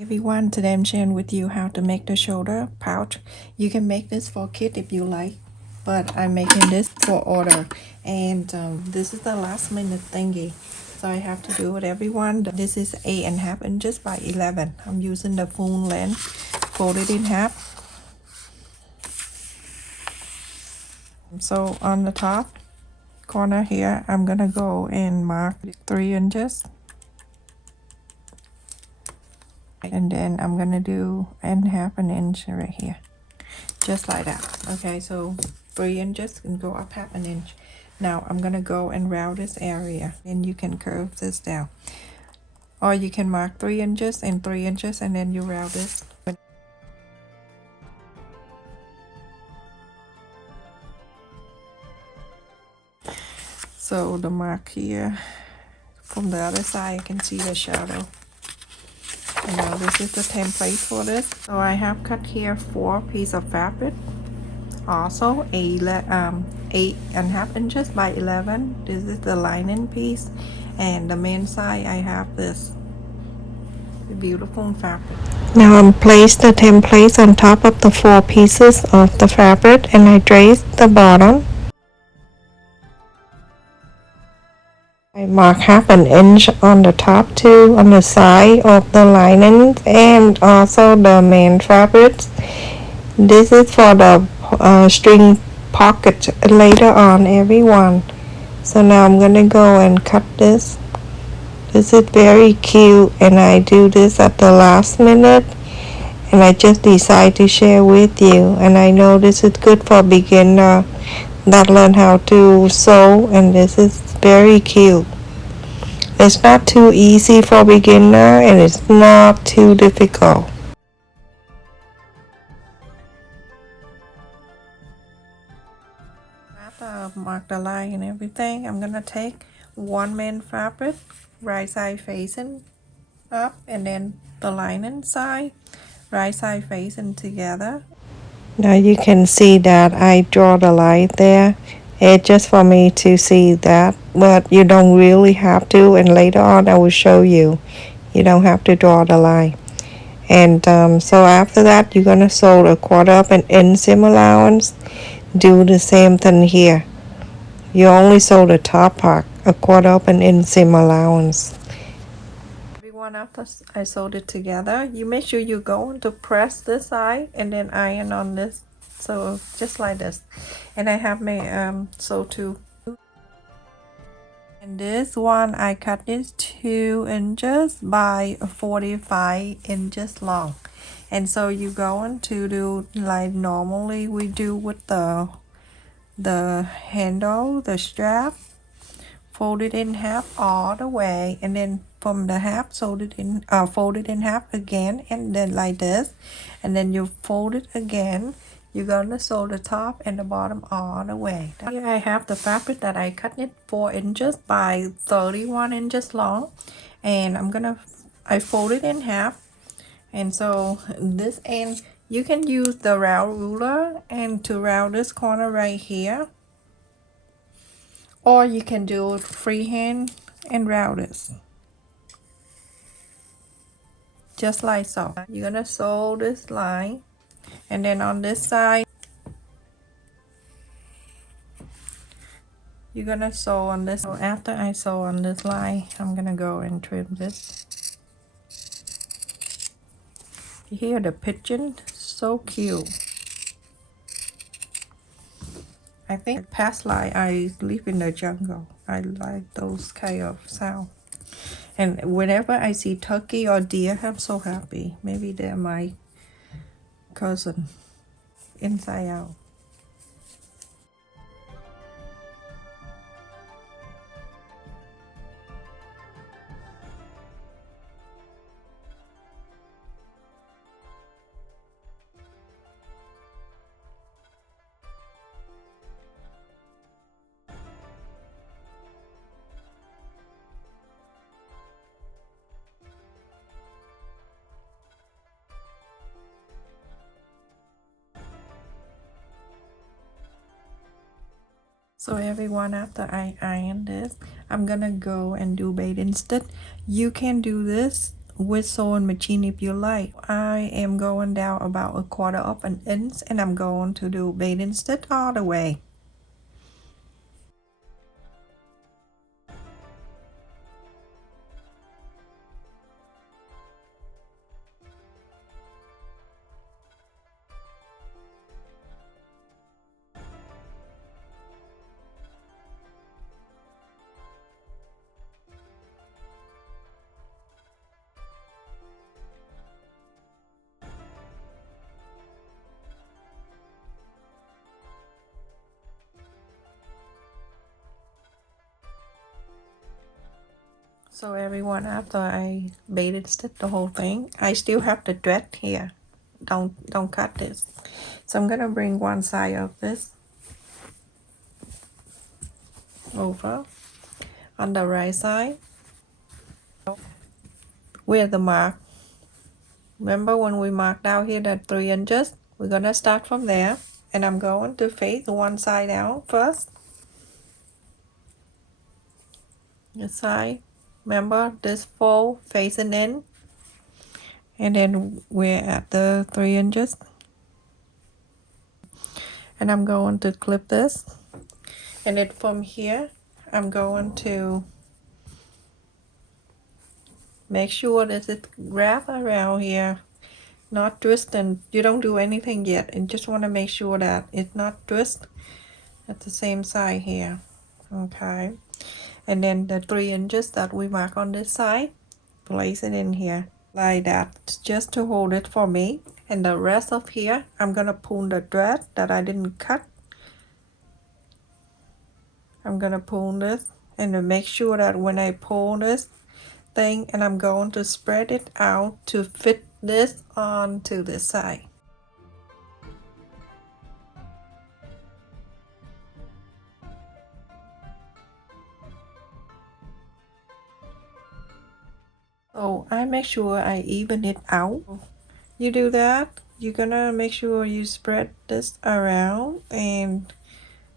Everyone, today I'm sharing with you how to make the shoulder pouch. You can make this for kid if you like, but I'm making this for order, and this is the last minute thingy, so I have to do it. Everyone, this is 8.5 inches by 11. I'm using the full length, folded in half. So on the top corner here, I'm gonna go and mark 3 inches. And then I'm gonna do half an inch right here, just like that. Okay, so 3 inches and go up half an inch. Now I'm gonna go and round this area, and you can curve this down, or you can mark 3 inches and 3 inches, and then you round this. So the mark here, from the other side, I can see the shadow. And now this is the template for this. So I have cut here 4 pieces of fabric, also 8.5 inches by 11. This is the lining piece, and the main side I have this beautiful fabric. Now I'm placed the templates on top of the 4 pieces of the fabric, and I traced the bottom. I mark half an inch on the top too, on the side of the lining, and also the main fabrics. This is for the string pocket later on, everyone. So now I'm gonna go and cut this. This is very cute, and I do this at the last minute, and I just decide to share with you. And I know this is good for beginner that learn how to sew, and this is very cute. It's not too easy for beginner, and it's not too difficult. After I mark the line and everything, I'm gonna take one main fabric, right side facing up, and then the lining side, right side facing together. Now you can see that I draw the line there. It's just for me to see that, but you don't really have to, and later on I will show you. You don't have to draw the line. And so after that, you're gonna sew a 1/4 of an inch seam allowance. Do the same thing here. You only sew the top part, a 1/4 of an inch seam allowance. Everyone, after I sewed it together, you make sure you're going to press this side and then iron on this, so just like this. And I have my sew too. And this one I cut is 2 inches by 45 inches long. And so you're going to do like normally we do with the handle, the strap, fold it in half all the way, and then from the half fold it in half again, and then like this, and then you fold it again. You're gonna sew the top and the bottom all the way. Here I have the fabric that I cut it 4 inches by 31 inches long, and I fold it in half. And so this end, you can use the round ruler and to round this corner right here, or you can do it freehand and round this, just like so. You're gonna sew this line, and then on this side you're gonna sew on this. So after I sew on this line, I'm gonna go and trim this. You hear the pigeon? So cute. I think past life I live in the jungle. I like those kind of sound. And whenever I see turkey or deer, I'm so happy. Maybe they're my cousin. Inside out. So everyone, after I iron this, I'm gonna go and do beading instead. You can do this with sewing machine if you like. I am going down about 1/4 of an inch, and I'm going to do beading stitch all the way. So everyone, after I beaded stitch the whole thing, I still have the thread here. Don't cut this. So I'm gonna bring one side of this over on the right side where the mark. Remember when we marked out here that 3 inches? We're gonna start from there, and I'm going to face one side out first. This side. Remember this fold facing in, and then we're at the 3 inches, and I'm going to clip this, and then from here I'm going to make sure that it wrap around here, not twist, and you don't do anything yet, and just want to make sure that it's not twist at the same side here. Okay, and then the 3 inches that we mark on this side, place it in here like that, just to hold it for me. And the rest of here, I'm gonna pull the thread that I didn't cut. I'm gonna pull this, and to make sure that when I pull this thing, and I'm going to spread it out to fit this onto this side. So I make sure I even it out. You do that, you're gonna make sure you spread this around, and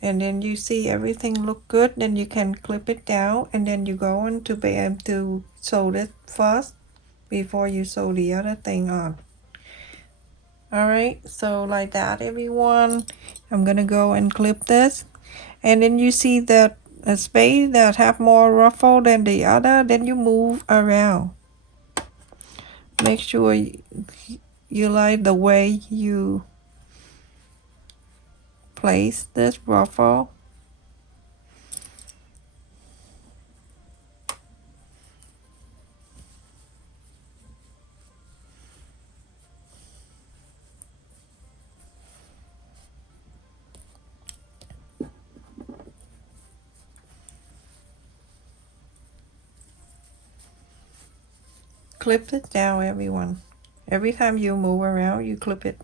then you see everything look good, then you can clip it down, and then you're going to be able to sew this first before you sew the other thing on. Alright, so like that everyone. I'm gonna go and clip this, and then you see that a space that have more ruffle than the other, then you move around. Make sure you like the way you place this ruffle. Clip it down everyone. Every time you move around, you clip it.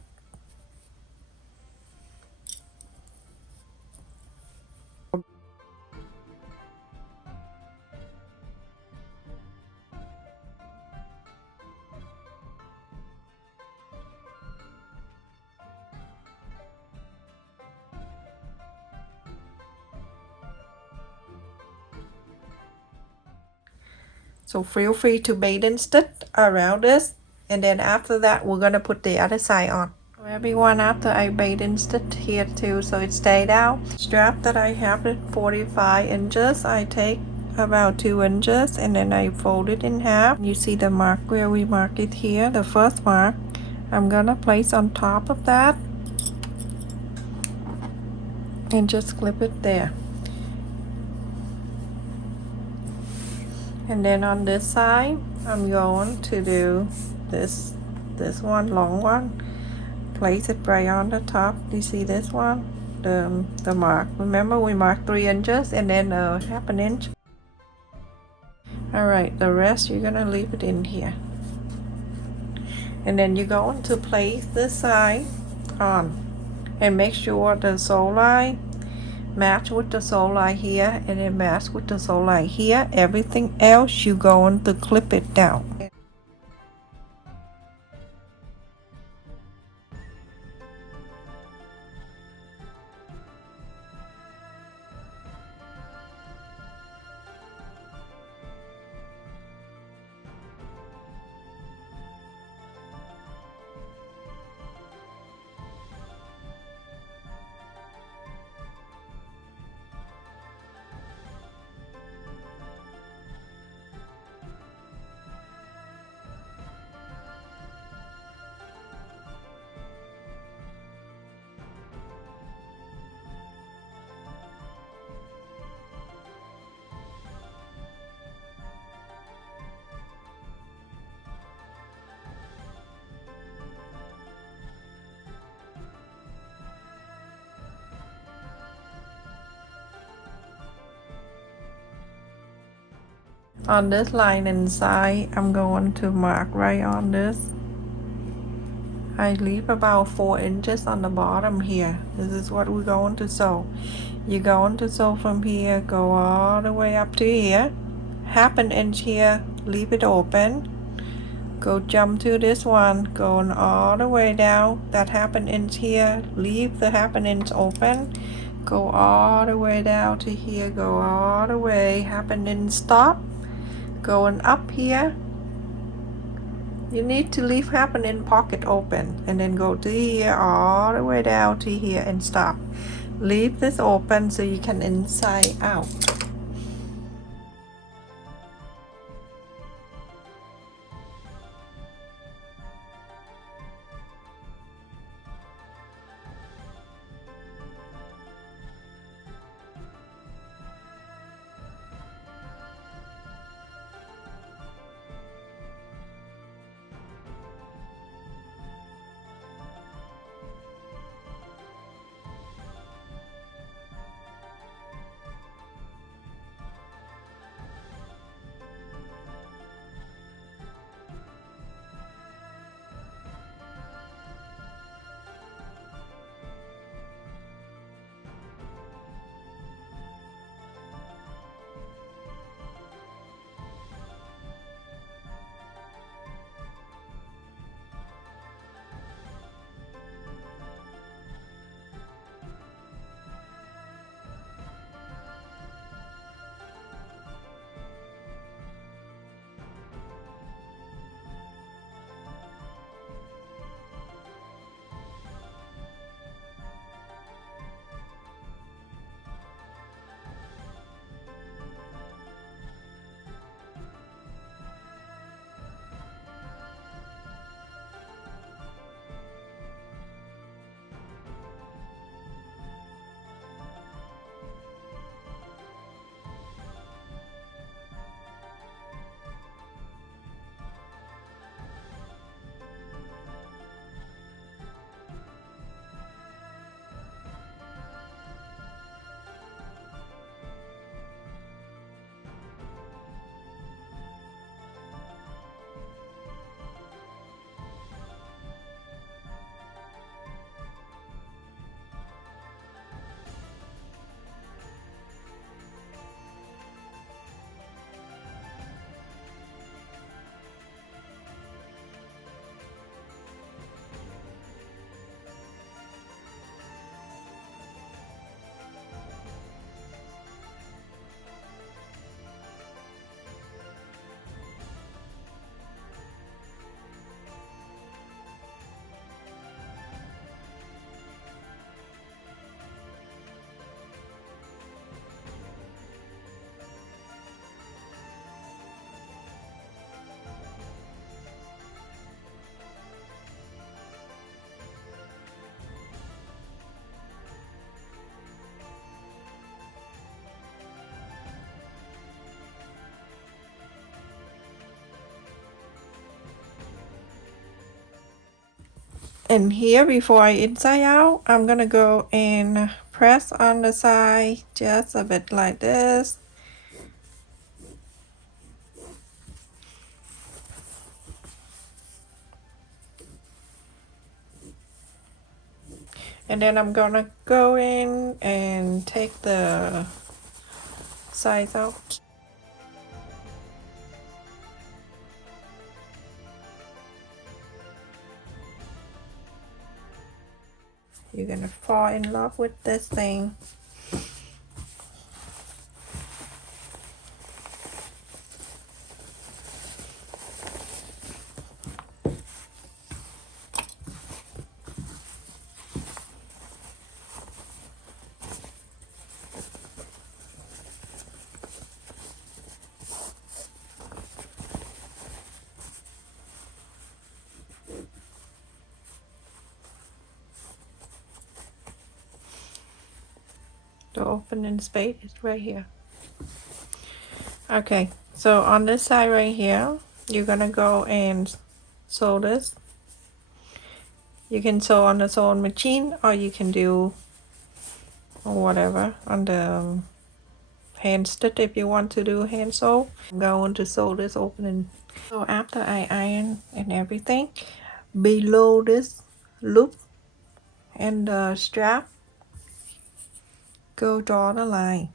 So feel free to bait and stitch around this, and then after that we're gonna put the other side on. So everyone, after I bait and stitch here too, so it stayed out. Strap that I have at 45 inches, I take about 2 inches, and then I fold it in half. You see the mark where we mark it here, the first mark. I'm gonna place on top of that and just clip it there. And then on this side, I'm going to do this one, long one. Place it right on the top. You see this one? The mark. Remember we marked 3 inches and then half an inch. Alright, the rest you're gonna leave it in here. And then you're going to place this side on. And make sure the sew line match with the sew line here, and then match with the sew line here. Everything else you're going to clip it down. On this line inside, I'm going to mark right on this. I leave about 4 inches on the bottom here. This is what we're going to sew. You're going to sew from here, go all the way up to here, half an inch here, leave it open, go jump to this one, going all the way down, that half an inch here, leave the half an inch open, go all the way down to here, go all the way, half an inch, stop, going up here. You need to leave half an inch pocket open and then go to here all the way down to here and stop. Leave this open so you can inside out. And here, before I inside out, I'm gonna go and press on the side just a bit like this. And then I'm gonna go in and take the sides out. You're gonna fall in love with this thing. The opening space is right here. Okay, so on this side right here, you're gonna go and sew this. You can sew on the sewing machine, or you can do whatever on the hand stitch if you want to do hand sew. I'm going to sew this opening. So after I iron and everything, below this loop and the strap, go draw the line.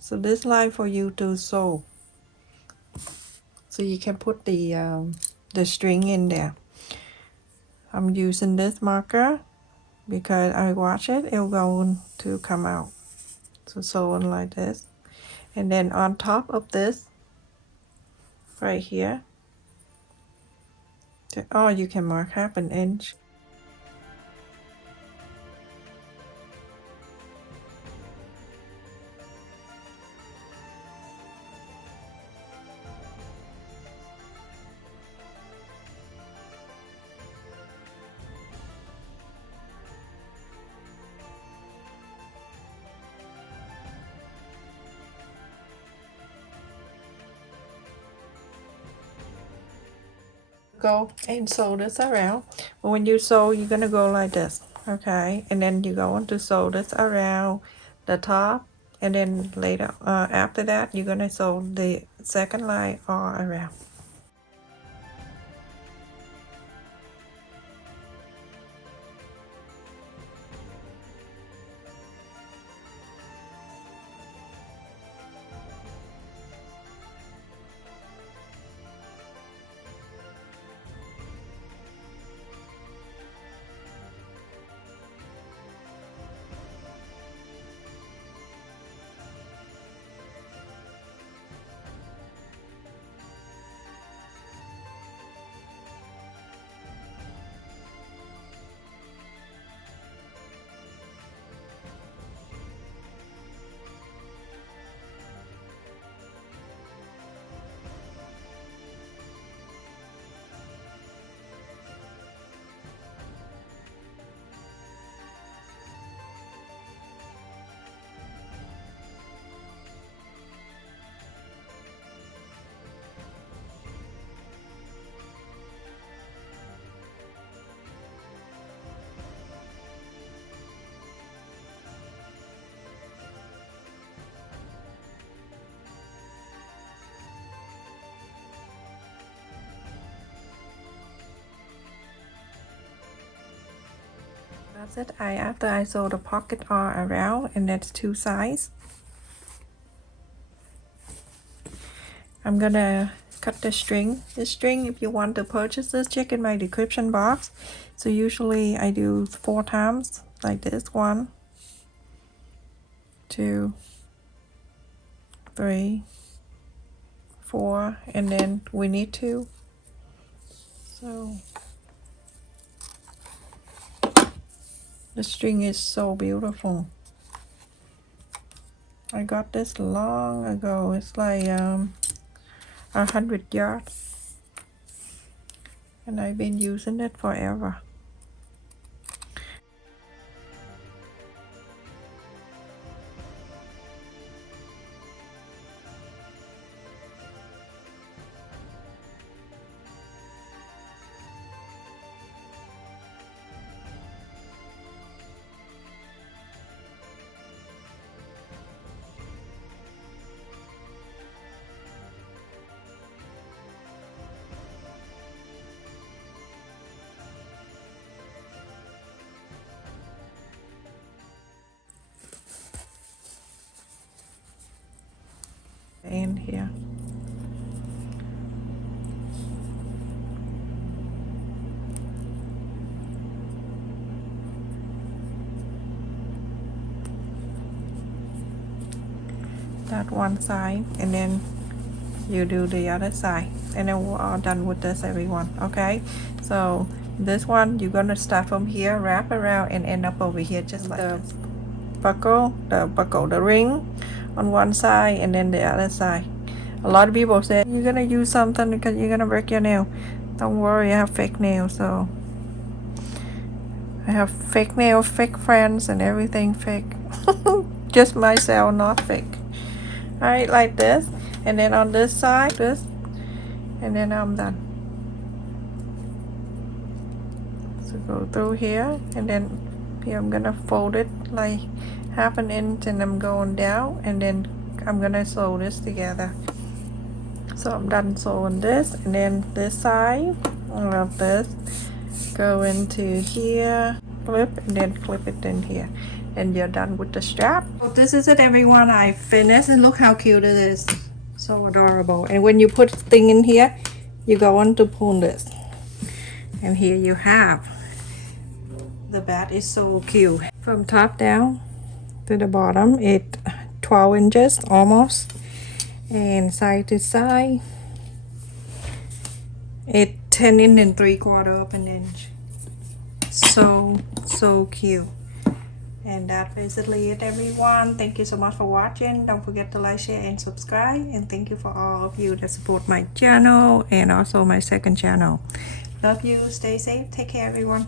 So this line for you to sew, so you can put the string in there. I'm using this marker because I watch it, it'll go to come out. So sew on like this, and then on top of this, right here, or you can mark 1/2 inch. Go and sew this around. But when you sew, you're gonna go like this, okay? And then you're going to sew this around the top, and then later after that, you're gonna sew the second line all around. That's it. After I sew the pocket all around, and that's 2 sides, I'm gonna cut the string. This string, if you want to purchase this, check in my description box. So usually I do 4 times like this. 1, 2, 3, 4, and then we need 2. So the string is so beautiful. I got this long ago. It's like 100 yards, and I've been using it forever. And here. That one side, and then you do the other side, and then we're all done with this, everyone. Okay, so this one you're gonna start from here, wrap around, and end up over here, just like the buckle, the ring on one side, and then the other side. A lot of people say you're gonna use something because you're gonna break your nail. Don't worry, I have fake nails, so I have fake nails, fake friends, and everything fake. Just myself, not fake. Alright, like this, and then on this side, this, and then I'm done. So go through here, and then here I'm gonna fold it like half an inch, and I'm going down, and then I'm gonna sew this together. So I'm done sewing this, and then this side of this go into here, flip, and then clip it in here, and you're done with the strap. So this is it, everyone. I finished, and look how cute it is. So adorable. And when you put thing in here, you go on to pull this, and here you have the bat. Is so cute from top down to the bottom. It 12 inches almost, and side to side it 10 and 3/4 of an inch. So cute. And that's basically it, everyone. Thank you so much for watching. Don't forget to like, share, and subscribe. And thank you for all of you that support my channel and also my second channel. Love you. Stay safe. Take care, everyone.